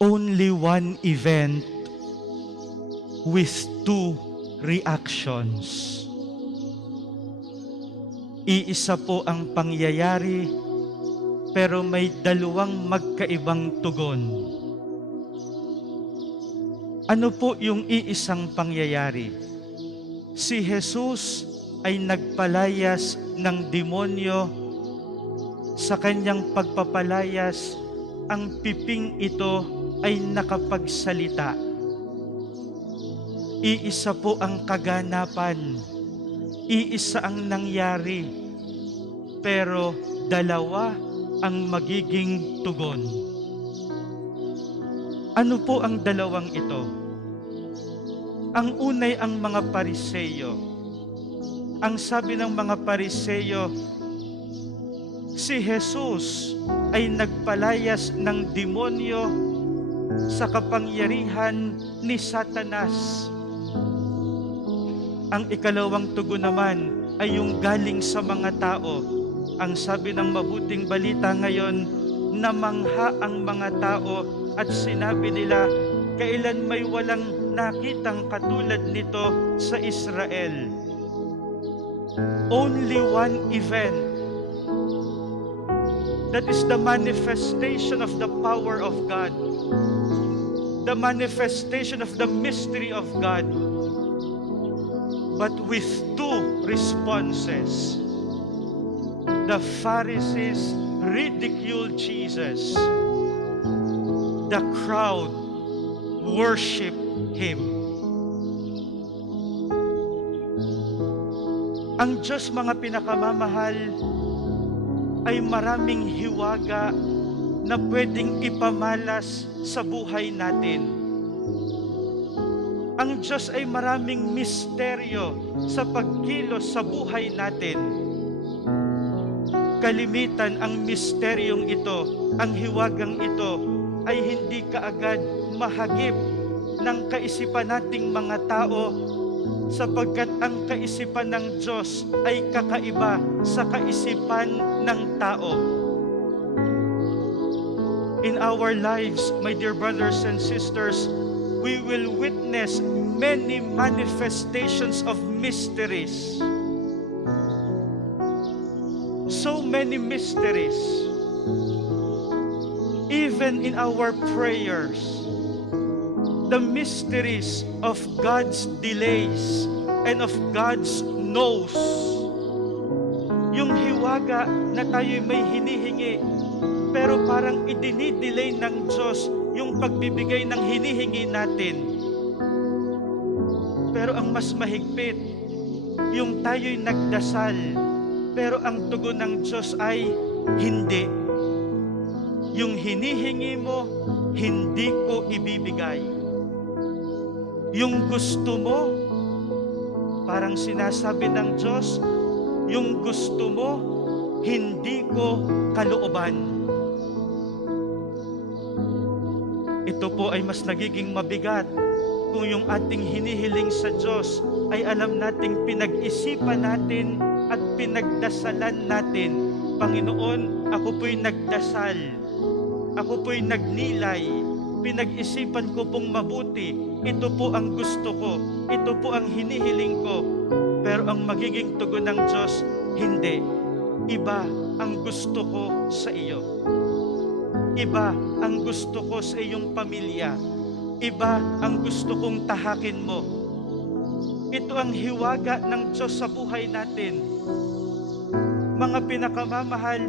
only one event with two reactions. Iisa po ang pangyayari, pero may dalawang magkaibang tugon. Ano po yung iisang pangyayari? Si Jesus ay nagpalayas ng demonyo. Sa kanyang pagpapalayas, ang piping ito ay nakapagsalita. Iisa po ang kaganapan, iisa ang nangyari, pero dalawa ang magiging tugon. Ano po ang dalawang ito? Ang unay ang mga Pariseyo. Ang sabi ng mga Pariseyo, si Jesus ay nagpalayas ng demonyo sa kapangyarihan ni Satanas. Ang ikalawang tugon naman ay yung galing sa mga tao. Ang sabi ng mabuting balita ngayon, namangha ang mga tao at sinabi nila, kailan may walang nakitang katulad nito sa Israel. Only one event. That is the manifestation of the power of God. The manifestation of the mystery of God. But with two responses. The Pharisees ridiculed Jesus. The crowd worshiped Him. Ang Diyos, mga pinakamamahal, ay maraming hiwaga na pwedeng ipamalas sa buhay natin. Ang Diyos ay maraming misteryo sa pagkilos sa buhay natin. Kalimitan ang misteryong ito, ang hiwagang ito, ay hindi kaagad mahagip ng kaisipan nating mga tao, sapagkat ang kaisipan ng Diyos ay kakaiba sa kaisipan ng tao. In our lives, my dear brothers and sisters, we will witness many manifestations of mysteries. So many mysteries. Even in our prayers, the mysteries of God's delays and of God's no's. Yung hiwaga na tayo may hinihingi, pero parang idinidelay ng Diyos yung pagbibigay ng hinihingi natin. Pero ang mas mahigpit, yung tayo'y nagdasal, pero ang tugon ng Diyos ay hindi. Yung hinihingi mo, hindi ko ibibigay. Yung gusto mo, parang sinasabi ng Diyos, yung gusto mo, hindi ko kalooban. Ito po ay mas nagiging mabigat kung yung ating hinihiling sa Diyos ay alam nating pinag-isipan natin at pinagdasalan natin. Panginoon, ako po'y nagdasal, ako po'y nagnilay, pinag-isipan ko pong mabuti, ito po ang gusto ko, ito po ang hinihiling ko. Pero ang magiging tugon ng Diyos, hindi. Iba ang gusto ko sa iyo. Iba ang gusto ko sa iyong pamilya. Iba ang gusto kong tahakin mo. Ito ang hiwaga ng Diyos sa buhay natin. Mga pinakamamahal,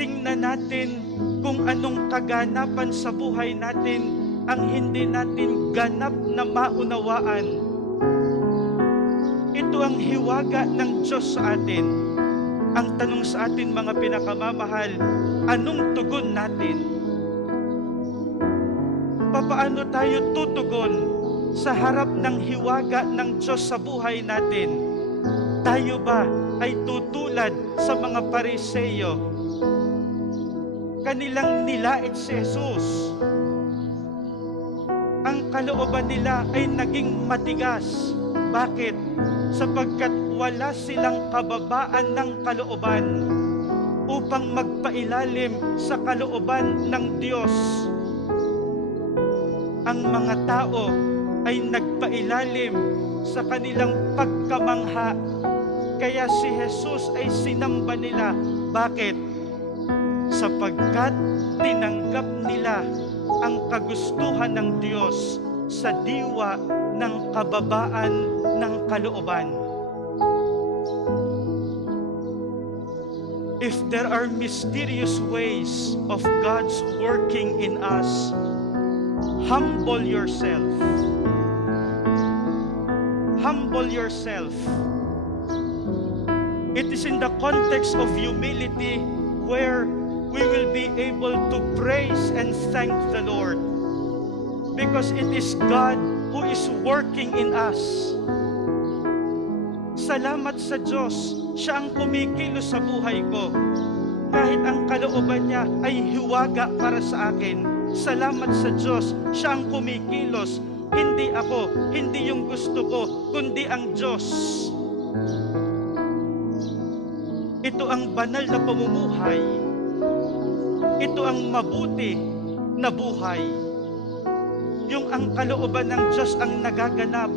tingnan natin kung anong kaganapan sa buhay natin ang hindi natin ganap na maunawaan. Ito ang hiwaga ng Diyos sa atin. Ang tanong sa atin, mga pinakamamahal, anong tugon natin? Papaano tayo tutugon sa harap ng hiwaga ng Diyos sa buhay natin? Tayo ba ay tutulad sa mga Pariseyo? Kanilang nilait si Jesus. Ang kalooban nila ay naging matigas. Bakit? Sapagkat wala silang kababaan ng kalooban upang magpailalim sa kalooban ng Diyos. ang mga tao ay nagpailalim sa kanilang pagkamangha. Kaya si Jesus ay sinamba nila. Bakit? Sapagkat tinanggap nila ang kagustuhan ng Diyos sa diwa ng kababaan ng kalooban. If there are mysterious ways of God's working in us, humble yourself. Humble yourself. It is in the context of humility where we will be able to praise and thank the Lord, because it is God who is working in us. Salamat sa Diyos, siya ang kumikilos sa buhay ko. Kahit ang kalooban niya ay hiwaga para sa akin, salamat sa Diyos, siya ang kumikilos. Hindi ako, hindi yung gusto ko, kundi ang Diyos. Ito ang banal na pamumuhay. Ito ang mabuti na buhay. Yung ang kalooban ng Diyos ang nagaganap,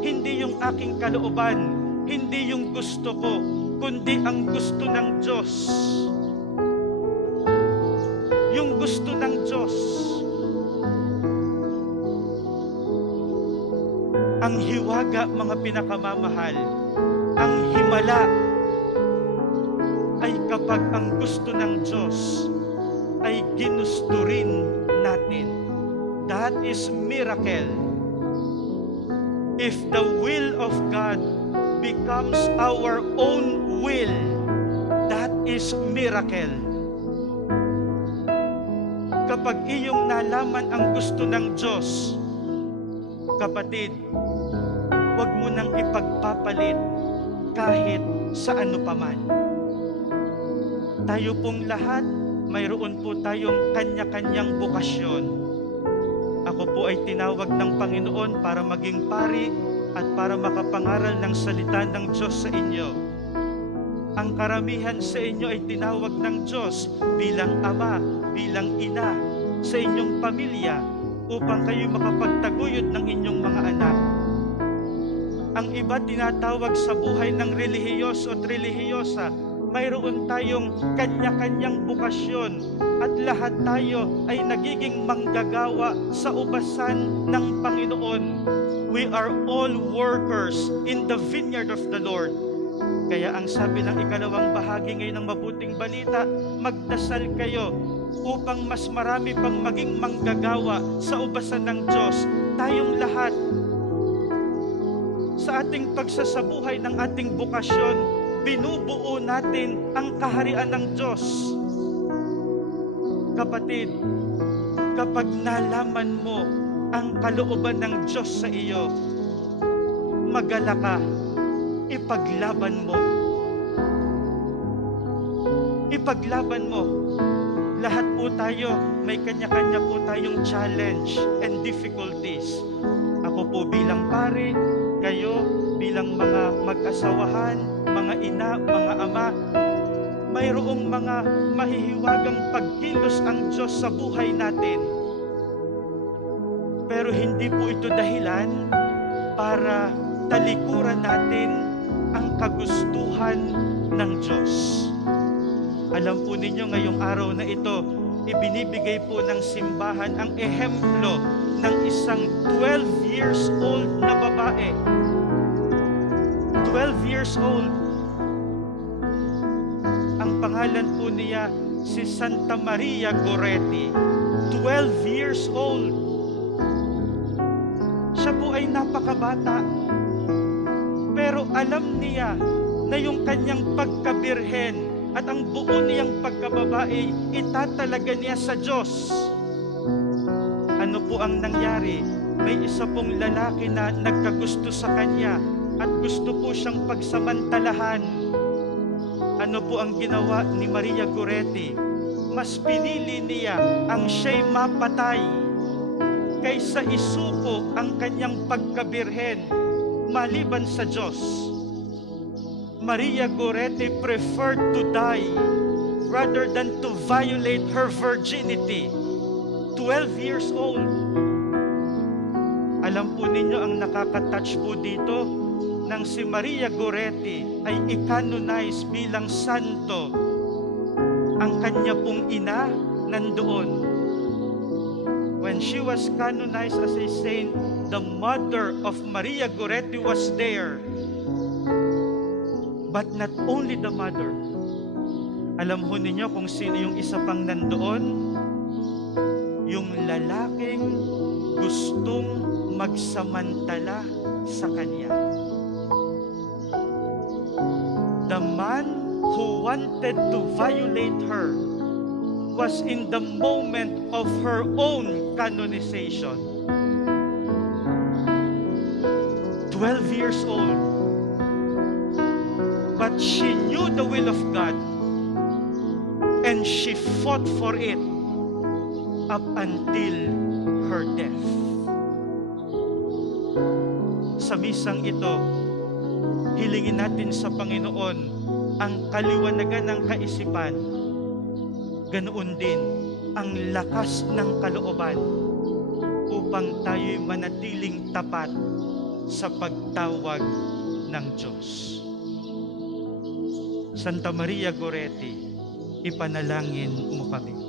hindi yung aking kalooban, hindi yung gusto ko, kundi ang gusto ng Diyos. Yung gusto ng Diyos. Ang hiwaga, mga pinakamamahal, ang himala ay kapag ang gusto ng Diyos ay ginusto rin natin. That is miracle. If the will of God becomes our own will, that is miracle. Kapag iyong nalaman ang gusto ng Diyos, kapatid, huwag mo nang ipagpapalit kahit sa ano paman. Tayo pong lahat, mayroon po tayong kanya-kanyang bukasyon. Ako po ay tinawag ng Panginoon para maging pari at para makapangaral ng salita ng Diyos sa inyo. Ang karamihan sa inyo ay tinawag ng Diyos bilang ama, bilang ina, sa inyong pamilya upang kayo makapagtaguyod ng inyong mga anak. Ang iba tinatawag sa buhay ng relihiyoso at relihiyosa. Mayroon tayong kanya-kanyang bukasyon at lahat tayo ay nagiging manggagawa sa ubasan ng Panginoon. We are all workers in the vineyard of the Lord. Kaya ang sabi ng ikalawang bahagi ngayon ng mabuting balita, magdasal kayo upang mas marami pang maging manggagawa sa ubasan ng Diyos. Tayong lahat, sa ating pagsasabuhay ng ating bukasyon, binubuo natin ang kaharian ng Diyos. Kapatid, kapag nalaman mo ang kalooban ng Diyos sa iyo, magala ka, ipaglaban mo. Ipaglaban mo. Lahat po tayo, may kanya-kanya po tayong challenge and difficulties. Ako po bilang pare, kayo bilang mga mag-asawahan, mga ina, mga ama, mayroong mga mahihiwagang pagkilos ang Diyos sa buhay natin. Pero hindi po ito dahilan para talikuran natin ang kagustuhan ng Diyos. Alam po ninyo, ngayong araw na ito, ibinibigay po ng simbahan ang ehemplo ng isang 12 years old na babae. 12 years old. Ang pangalan po niya si Santa Maria Goretti. 12 years old. Siya po ay napakabata. Pero alam niya na yung kanyang pagkabirhen at ang buo niyang pagkababae, itatalaga niya sa Diyos. Ano po ang nangyari? May isa pong lalaki na nagkagusto sa kanya at gusto po siyang pagsamantalahan. Ano po ang ginawa ni Maria Goretti? Mas pinili niya ang siya'y mapatay kaysa isuko ang kanyang pagkabirhen maliban sa Diyos. Maria Goretti preferred to die rather than to violate her virginity. 12 years old. Alam po ninyo ang nakaka-touch po dito, nang si Maria Goretti ay i-canonize bilang santo, ang kanya pong ina nandoon. When she was canonized as a saint, the mother of Maria Goretti was there. But not only the mother. Alam ho ninyo kung sino yung isa pang nandoon? Yung lalaking gustong magsamantala sa kanya. The man who wanted to violate her was in the moment of her own canonization. 12 years old. But she knew the will of God and she fought for it up until her death. Sa misang ito, hilingin natin sa Panginoon ang kaliwanagan ng kaisipan, ganoon din ang lakas ng kalooban upang tayo'y manatiling tapat sa pagtawag ng Diyos. Santa Maria Goretti, ipanalangin mo kami.